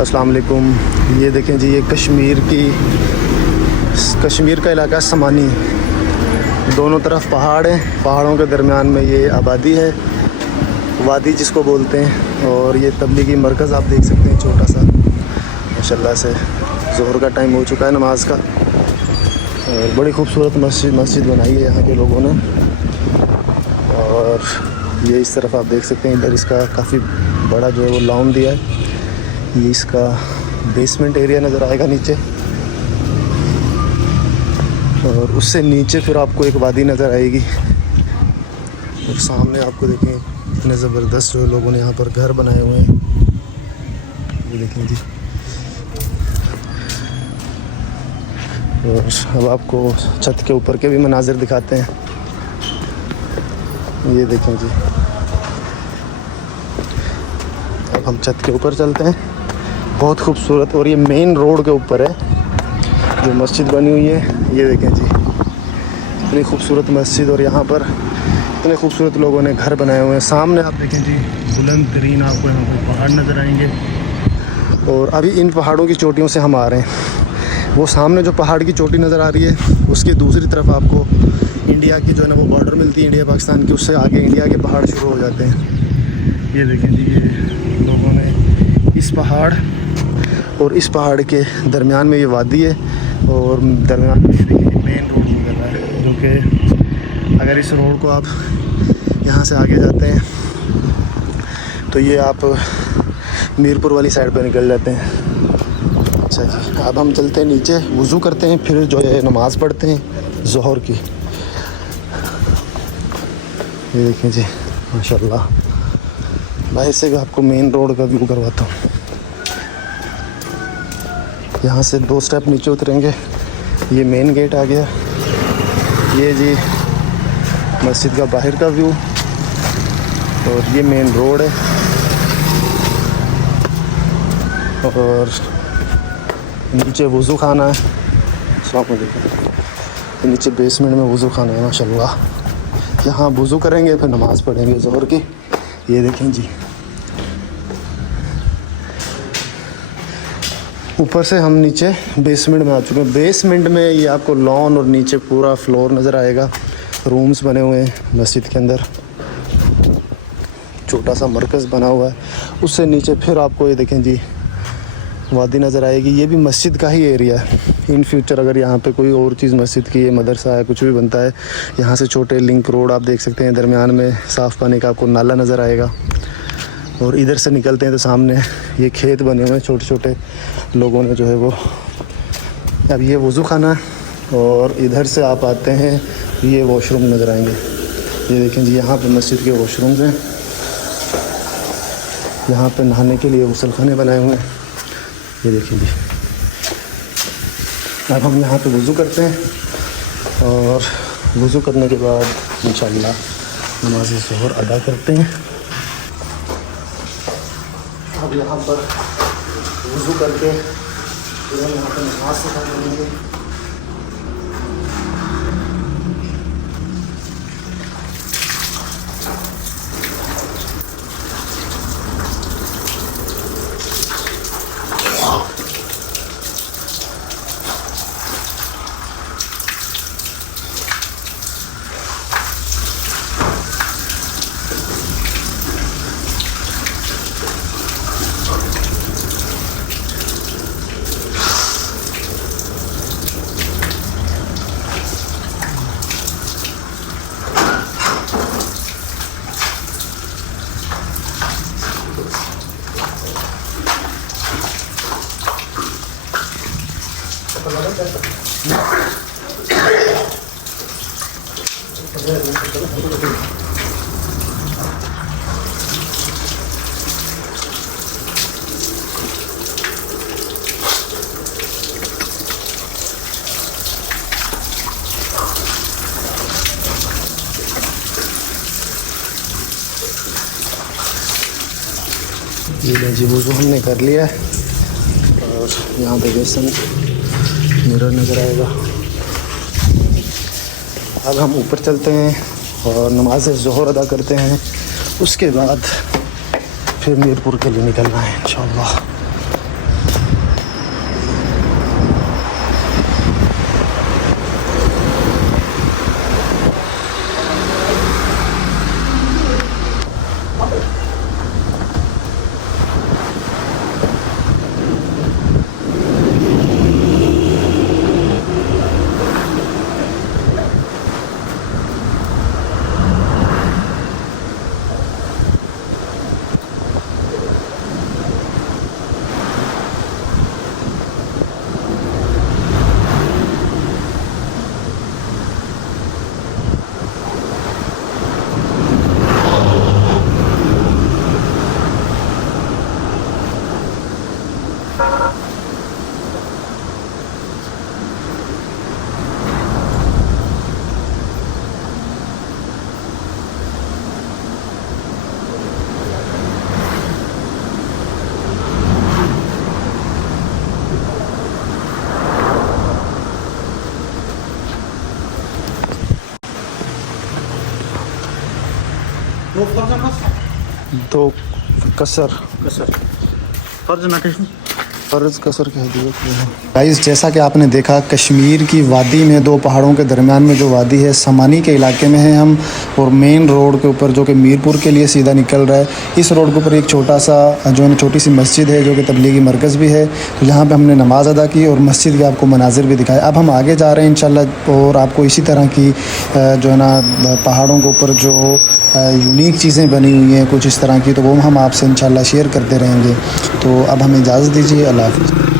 अस्सलाम वालेकुम। ये देखें जी, ये कश्मीर का इलाका समानी, दोनों तरफ पहाड़ हैं, पहाड़ों के दरमियान में ये आबादी है, वादी जिसको बोलते हैं। और ये तबलीगी मरकज़ आप देख सकते हैं, छोटा सा माशाल्लाह से। ज़ोहर का टाइम हो चुका है नमाज का, और बड़ी खूबसूरत मस्जिद बनाई है यहाँ के लोगों ने। और ये इस तरफ आप देख सकते हैं, इधर इसका काफ़ी बड़ा जो है वो लॉन दिया है। ये इसका बेसमेंट एरिया नज़र आएगा नीचे, और उससे नीचे फिर आपको एक वादी नज़र आएगी। और सामने आपको देखें इतने ज़बरदस्त जो लोगों ने यहाँ पर घर बनाए हुए हैं, ये देखें जी। और अब आपको छत के ऊपर के भी मनाजिर दिखाते हैं, ये देखें जी। अब हम छत के ऊपर चलते हैं, बहुत खूबसूरत। और ये मेन रोड के ऊपर है जो मस्जिद बनी हुई है, ये देखें जी, इतनी खूबसूरत मस्जिद। और यहाँ पर इतने खूबसूरत लोगों ने घर बनाए हुए हैं। सामने आप देखें जी, बुलंद तरीन आपको यहाँ पर पहाड़ नज़र आएंगे। और अभी इन पहाड़ों की चोटियों से हम आ रहे हैं। वो सामने जो पहाड़ की चोटी नज़र आ रही है, उसके दूसरी तरफ आपको इंडिया की जो है ना वो बॉर्डर मिलती है, इंडिया पाकिस्तान की। उससे आगे इंडिया के पहाड़ शुरू हो जाते हैं। ये देखें जी, ये लोगों ने इस पहाड़ और इस पहाड़ के दरमियान में ये वादी है, और दरमियान में ये देखिए मेन रोड गुजर रहा है, जो कि अगर इस रोड को आप यहाँ से आगे जाते हैं तो ये आप मीरपुर वाली साइड पर निकल जाते हैं। अच्छा जी, अब हम चलते हैं नीचे, वज़ू करते हैं, फिर जो है नमाज़ पढ़ते हैं ज़ोहर की। ये देखें जी माशाल्लाह। भाई से भी आपको मेन रोड का व्यू करवाता हूँ। यहाँ से 2 स्टेप नीचे उतरेंगे, ये मेन गेट आ गया। ये जी मस्जिद का बाहर का व्यू, और ये मेन रोड है। और नीचे वज़ू खाना है, अस्सलाम वालेकुम। नीचे बेसमेंट में वज़ू खाना है माशाल्लाह। यहाँ वज़ू करेंगे, फिर नमाज़ पढ़ेंगे ज़ोहर की। ये देखें जी, ऊपर से हम नीचे बेसमेंट में आ चुके हैं। बेसमेंट में ये आपको लॉन और नीचे पूरा फ्लोर नज़र आएगा। रूम्स बने हुए हैं मस्जिद के अंदर, छोटा सा मरकज़ बना हुआ है। उससे नीचे फिर आपको ये देखें जी वादी नज़र आएगी। ये भी मस्जिद का ही एरिया है। इन फ्यूचर अगर यहाँ पे कोई और चीज़ मस्जिद की, ये मदरसा है, कुछ भी बनता है, यहाँ से छोटे लिंक रोड आप देख सकते हैं। दरमियान में साफ़ पानी का आपको नाला नज़र आएगा। और इधर से निकलते हैं तो सामने ये खेत बने हुए हैं, छोटे छोटे लोगों ने जो है वो। अब ये वज़ू खाना, और इधर से आप आते हैं, ये वॉशरूम नज़र आएंगे। ये देखें जी, यहाँ पे मस्जिद के वॉशरूम्स हैं। यहाँ पे नहाने के लिए गुसलखाने बनाए हुए हैं, ये देखें जी। अब हम यहाँ पे वज़ू करते हैं, और वज़ू करने के बाद इंशाअल्लाह नमाज़ ज़ोहर अदा करते हैं। अब यहाँ पर वज़ू करके फिर हम यहाँ पर नमाज़ से पढ़ेंगे। ये ले जी, वज़ू हमने कर लिया है। और यहाँ पे बेसन मिरर नज़र आएगा। अब हम ऊपर चलते हैं और नमाज ज़ोहर अदा करते हैं। उसके बाद फिर मीरपुर के लिए निकलना है इंशाअल्लाह। दो कसर, फर्ज नाकिश फर्ज कसर कह दिया गाइस। जैसा कि आपने देखा कश्मीर की वादी में, दो पहाड़ों के दरमियान में जो वादी है, समानी के इलाके में हैं हम, और मेन रोड के ऊपर जो कि मीरपुर के लिए सीधा निकल रहा है, इस रोड के ऊपर एक छोटा सा जो है छोटी सी मस्जिद है जो कि तबलीगी मरकज़ भी है। तो यहाँ पे हमने नमाज़ अदा की और मस्जिद के आपको मनाजिर भी दिखाए। अब हम आगे जा रहे हैं इंशाल्लाह, और आपको इसी तरह की जो है ना पहाड़ों के ऊपर जो यूनिक चीज़ें बनी हुई हैं कुछ इस तरह की, तो वो हम आपसे इंशाल्लाह शेयर करते रहेंगे। तो अब हमें इजाज़त दीजिए, अल्लाह हाफ़िज़।